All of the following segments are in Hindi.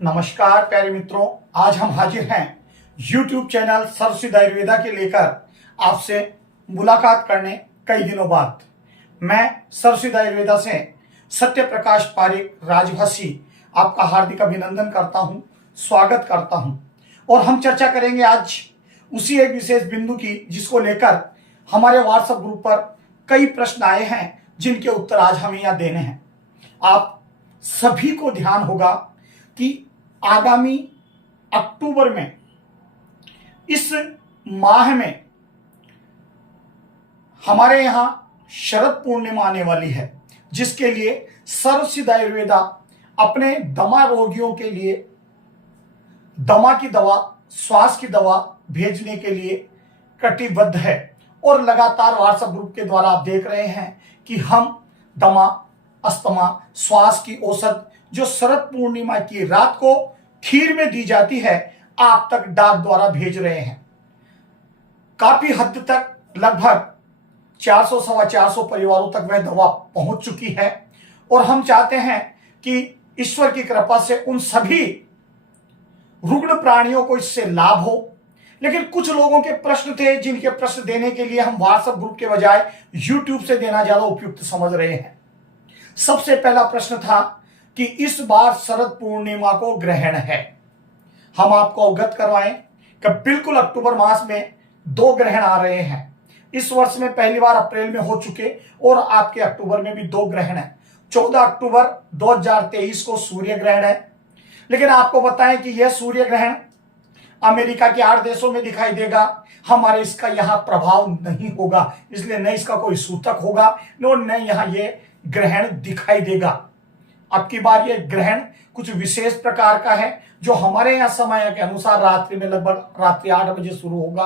नमस्कार प्यारे मित्रों, आज हम हाजिर हैं YouTube चैनल सर्वसिद्ध आयुर्वेदा के लेकर आपसे मुलाकात करने कई दिनों बाद। मैं सर्वसिद्ध आयुर्वेदा से सत्य प्रकाश पारिक राजभाषी आपका हार्दिक अभिनंदन करता हूं, स्वागत करता हूं। और हम चर्चा करेंगे आज उसी एक विशेष बिंदु की जिसको लेकर हमारे व्हाट्सएप ग्रुप पर कई प्रश्न आए हैं, जिनके उत्तर आज हमें यहाँ देने हैं। आप सभी को ध्यान होगा कि आगामी अक्टूबर में, इस माह में हमारे यहां शरद पूर्णिमा आने वाली है, जिसके लिए सर्वसिद्ध आयुर्वेदा अपने दमा रोगियों के लिए दमा की दवा, श्वास की दवा भेजने के लिए कटिबद्ध है। और लगातार व्हाट्सएप ग्रुप के द्वारा आप देख रहे हैं कि हम दमा, अस्थमा, श्वास की औषध जो शरद पूर्णिमा की रात को खीर में दी जाती है, आप तक डाक द्वारा भेज रहे हैं। काफी हद तक लगभग 400 सवा 400 परिवारों तक वह दवा पहुंच चुकी है। और हम चाहते हैं कि ईश्वर की कृपा से उन सभी रुग्ण प्राणियों को इससे लाभ हो। लेकिन कुछ लोगों के प्रश्न थे, जिनके प्रश्न देने के लिए हम व्हाट्सएप ग्रुप के बजाय यूट्यूब से देना ज्यादा उपयुक्त समझ रहे हैं। सबसे पहला प्रश्न था कि इस बार शरद पूर्णिमा को ग्रहण है। हम आपको अवगत करवाएं कि बिल्कुल अक्टूबर मास में 2 ग्रहण आ रहे हैं। इस वर्ष में पहली बार अप्रैल में हो चुके और आपके अक्टूबर में भी 2 ग्रहण है। 14 अक्टूबर 2023 को सूर्य ग्रहण है। लेकिन आपको बताएं कि यह सूर्य ग्रहण अमेरिका के 8 देशों में दिखाई देगा। हमारे इसका यहां प्रभाव नहीं होगा, इसलिए न इसका कोई सूतक होगा और न यहां यह ग्रहण दिखाई देगा। अब की बार यह ग्रहण कुछ विशेष प्रकार का है, जो हमारे यहाँ समय के अनुसार रात्रि में लगभग रात्रि 8 बजे शुरू होगा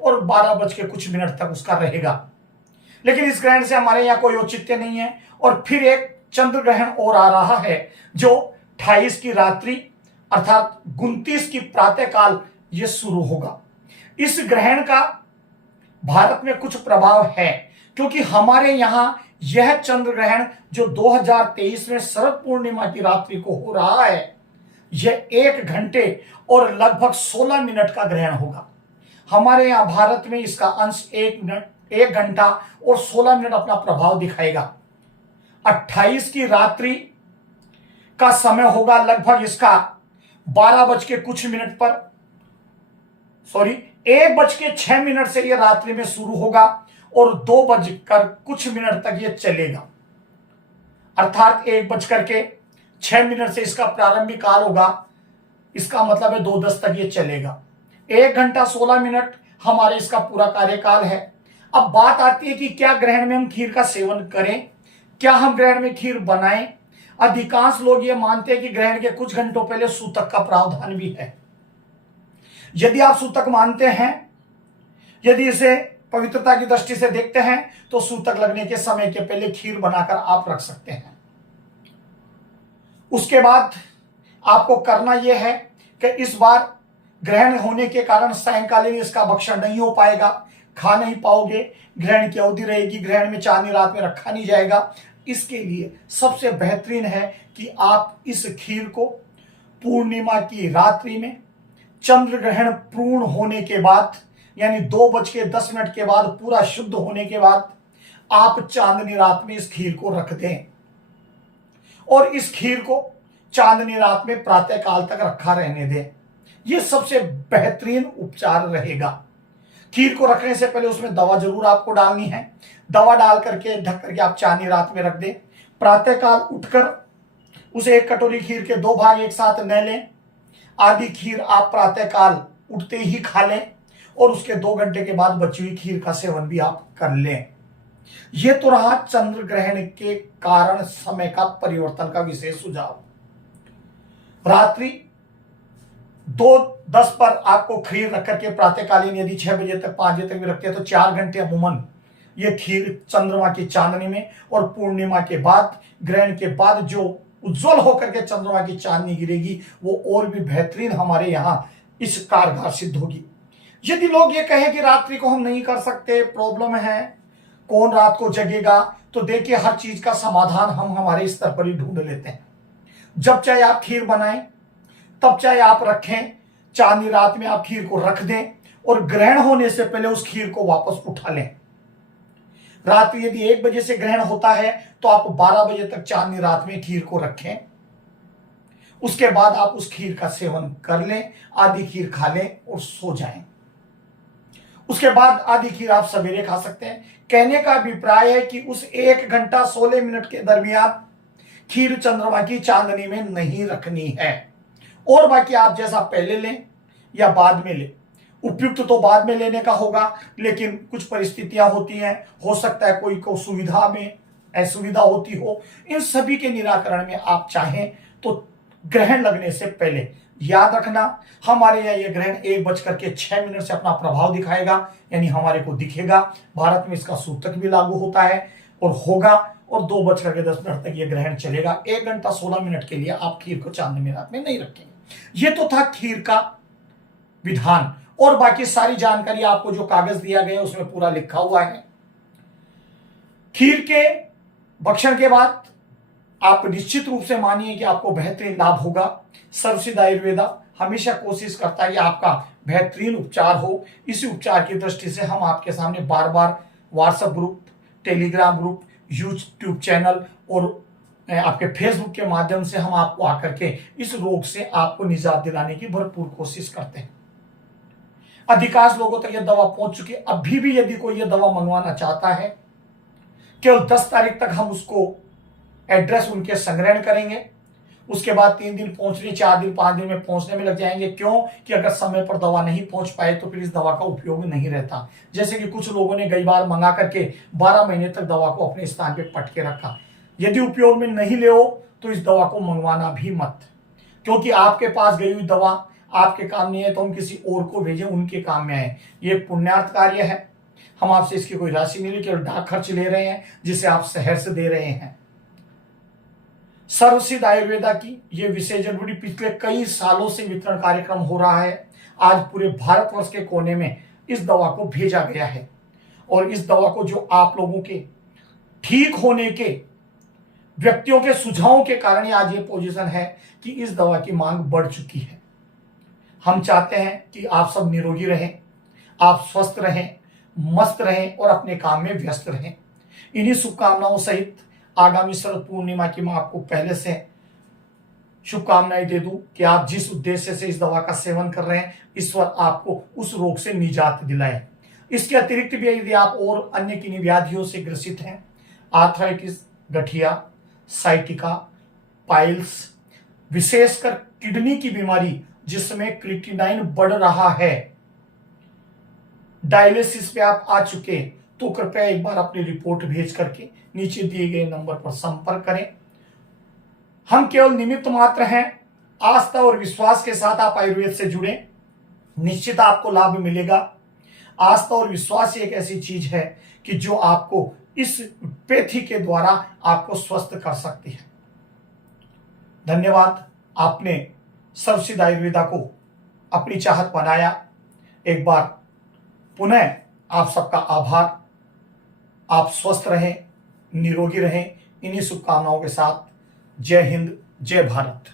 और 12 बज के कुछ मिनट तक उसका रहेगा। लेकिन इस ग्रहण से हमारे यहाँ कोई औचित्य नहीं है। और फिर एक चंद्र ग्रहण और आ रहा है, जो 28 की रात्रि अर्थात 29 की प्रातःकाल ये शुरू होगा। इस ग्रहण का भारत में कुछ प्रभाव है, क्योंकि हमारे यहाँ यह चंद्र ग्रहण जो 2023 में शरद पूर्णिमा की रात्रि को हो रहा है, यह 1 घंटे और लगभग 16 मिनट का ग्रहण होगा। हमारे यहाँ भारत में इसका अंश 1 घंटा और 16 मिनट अपना प्रभाव दिखाएगा। 28 की रात्रि का समय होगा लगभग इसका 12 बज के कुछ मिनट पर, 1 बज के 6 मिनट से यह रात्रि में शुरू होगा और 2 बजकर कुछ मिनट तक यह चलेगा। अर्थात 1 बजकर के 6 मिनट से इसका प्रारंभिक काल होगा। इसका मतलब है 2:10 तक यह चलेगा। 1 घंटा 16 मिनट हमारे इसका पूरा कार्यकाल है। अब बात आती है कि क्या ग्रहण में हम खीर का सेवन करें, क्या हम ग्रहण में खीर बनाएं। अधिकांश लोग ये मानते हैं कि ग्रहण के कुछ घंटों पहले सूतक का प्रावधान भी है। यदि आप सूतक मानते हैं, यदि इसे पवित्रता की दृष्टि से देखते हैं, तो सूतक लगने के समय के पहले खीर बनाकर आप रख सकते हैं। उसके बाद आपको करना यह है कि इस बार ग्रहण होने के कारण सायंकालीन इसका भक्षण नहीं हो पाएगा, खा नहीं पाओगे, ग्रहण की अवधि रहेगी, ग्रहण में चांदनी रात में रखा नहीं जाएगा। इसके लिए सबसे बेहतरीन है कि आप इस खीर को पूर्णिमा की रात्रि में चंद्र ग्रहण पूर्ण होने के बाद, यानी 2:10 के बाद, पूरा शुद्ध होने के बाद आप चांदनी रात में इस खीर को रख दें और इस खीर को चांदनी रात में प्रातःकाल तक रखा रहने दें। यह सबसे बेहतरीन उपचार रहेगा। खीर को रखने से पहले उसमें दवा जरूर आपको डालनी है। दवा डाल करके ढक करके आप चांदनी रात में रख दें। प्रातःकाल उठकर उसे 1 कटोरी खीर के 2 भाग एक साथ न लें। आधी खीर आप प्रातःकाल उठते ही खा लें और उसके 2 घंटे के बाद बची हुई खीर का सेवन भी आप कर लें। यह तो रहा चंद्र ग्रहण के कारण समय का परिवर्तन का विशेष सुझाव। रात्रि 2:10 पर आपको खीर रख करके प्रातःकालीन यदि 6 बजे तक 5 बजे तक भी रखते हैं तो 4 घंटे अमूमन यह खीर चंद्रमा की चांदनी में और पूर्णिमा के बाद, ग्रहण के बाद जो उज्जवल होकर के चंद्रमा की चांदनी गिरेगी, वो और भी बेहतरीन हमारे यहां इस कारगर सिद्ध होगी। यदि लोग ये कहें कि रात्रि को हम नहीं कर सकते, प्रॉब्लम है, कौन रात को जगेगा, तो देखिए हर चीज का समाधान हम हमारे स्तर पर ही ढूंढ लेते हैं। जब चाहे आप खीर बनाएं, तब चाहे आप रखें, चांदनी रात में आप खीर को रख दें और ग्रहण होने से पहले उस खीर को वापस उठा लें। रात यदि 1 बजे से ग्रहण होता है तो आप 12 बजे तक चांदनी रात में खीर को रखें। उसके बाद आप उस खीर का सेवन कर लें, आधी खीर खा लें और सो जाएं। उसके बाद आधी खीर आप सवेरे खा सकते हैं। कहने का अभिप्राय है कि उस 1 घंटा 16 मिनट के दरमियान खीर चंद्रमा की चांदनी में नहीं रखनी है। और बाकी आप जैसा पहले लें या बाद में लें, उपयुक्त तो बाद में लेने का होगा, लेकिन कुछ परिस्थितियां होती हैं, हो सकता है कोई को सुविधा में असुविधा होती हो। इन सभी के निराकरण में आप चाहें तो ग्रहण लगने से पहले याद रखना, हमारे यहाँ यह ग्रहण 1:06 से अपना प्रभाव दिखाएगा, यानी हमारे को दिखेगा। भारत में इसका सूतक भी लागू होता है और होगा, और 2:10 तक यह ग्रहण चलेगा। 1 घंटा 16 मिनट के लिए आप खीर को चांदनी रात में नहीं रखेंगे। यह तो था खीर का विधान, और बाकी सारी जानकारी आपको जो कागज दिया गया उसमें पूरा लिखा हुआ है। खीर के भक्षण के बाद आप निश्चित रूप से मानिए कि आपको बेहतरीन लाभ होगा। सर्वसिद्ध आयुर्वेदा हमेशा कोशिश करता है कि आपका बेहतरीन उपचार हो। इसी उपचार की दृष्टि से हम आपके सामने बार बार WhatsApp group, Telegram group, YouTube channel और आपके फेसबुक के माध्यम से हम आपको आकर के इस रोग से आपको निजात दिलाने की भरपूर कोशिश करते हैं। अधिकांश लोगों तक यह दवा पहुंच चुकी है। अभी भी यदि कोई यह दवा मंगवाना चाहता है, केवल 10 तारीख तक हम उसको एड्रेस उनके संग्रहण करेंगे। उसके बाद 3 दिन पहुंचने, 4 दिन 5 दिन में पहुंचने में लग जाएंगे। क्यों कि अगर समय पर दवा नहीं पहुंच पाए तो फिर इस दवा का उपयोग नहीं रहता। जैसे कि कुछ लोगों ने कई बार मंगा करके 12 महीने तक दवा को अपने स्थान पे पट के रखा। यदि उपयोग में नहीं ले हो तो इस दवा को मंगवाना भी मत, क्योंकि आपके पास गई हुई दवा आपके काम नहीं है तो हम किसी और को भेजें, उनके काम में आए। ये पुण्यार्थ कार्य है। हम आपसे इसकी कोई राशि नहीं ले, केवल डाक खर्च ले रहे हैं जिसे आप शहर से दे रहे हैं। सर्वसिद्ध आयुर्वेदा की यह विशेष जड़ी पिछले कई सालों से वितरण कार्यक्रम हो रहा है। आज पूरे भारतवर्ष के कोने में इस दवा को भेजा गया है, और इस दवा को जो आप लोगों के ठीक होने के व्यक्तियों के सुझावों के कारण आज ये पोजीशन है कि इस दवा की मांग बढ़ चुकी है। हम चाहते हैं कि आप सब निरोगी रहें, आप स्वस्थ रहें, मस्त रहें और अपने काम में व्यस्त रहें। इन्हीं शुभकामनाओं सहित आगामी शरद पूर्णिमा की मैं आपको पहले से शुभकामनाएं दे दूं कि आप जिस उद्देश्य से इस दवा का सेवन कर रहे हैं, ईश्वर आपको उस रोग से निजात दिलाए। इसके अतिरिक्त भी यदि आप और अन्य किन्हीं व्याधियों से ग्रसित हैं, आर्थराइटिस, गठिया, साइटिका, पाइल्स, विशेषकर किडनी की बीमारी जिसमें क्रिएटिनाइन बढ़ रहा है, डायलिसिस पे आप आ चुके, तो कृपया एक बार अपनी रिपोर्ट भेज करके नीचे दिए गए नंबर पर संपर्क करें। हम केवल निमित्त मात्र हैं। आस्था और विश्वास के साथ आप आयुर्वेद से जुड़े, निश्चित आपको लाभ मिलेगा। आस्था और विश्वास एक ऐसी चीज है कि जो आपको इस पैथी के द्वारा आपको स्वस्थ कर सकती है। धन्यवाद, आपने सर्वसिद्ध आयुर्वेदा को अपनी चाहत बनाया। एक बार पुनः आप सबका आभार। आप स्वस्थ रहें, निरोगी रहें। इन्हीं शुभकामनाओं के साथ जय हिंद, जय भारत।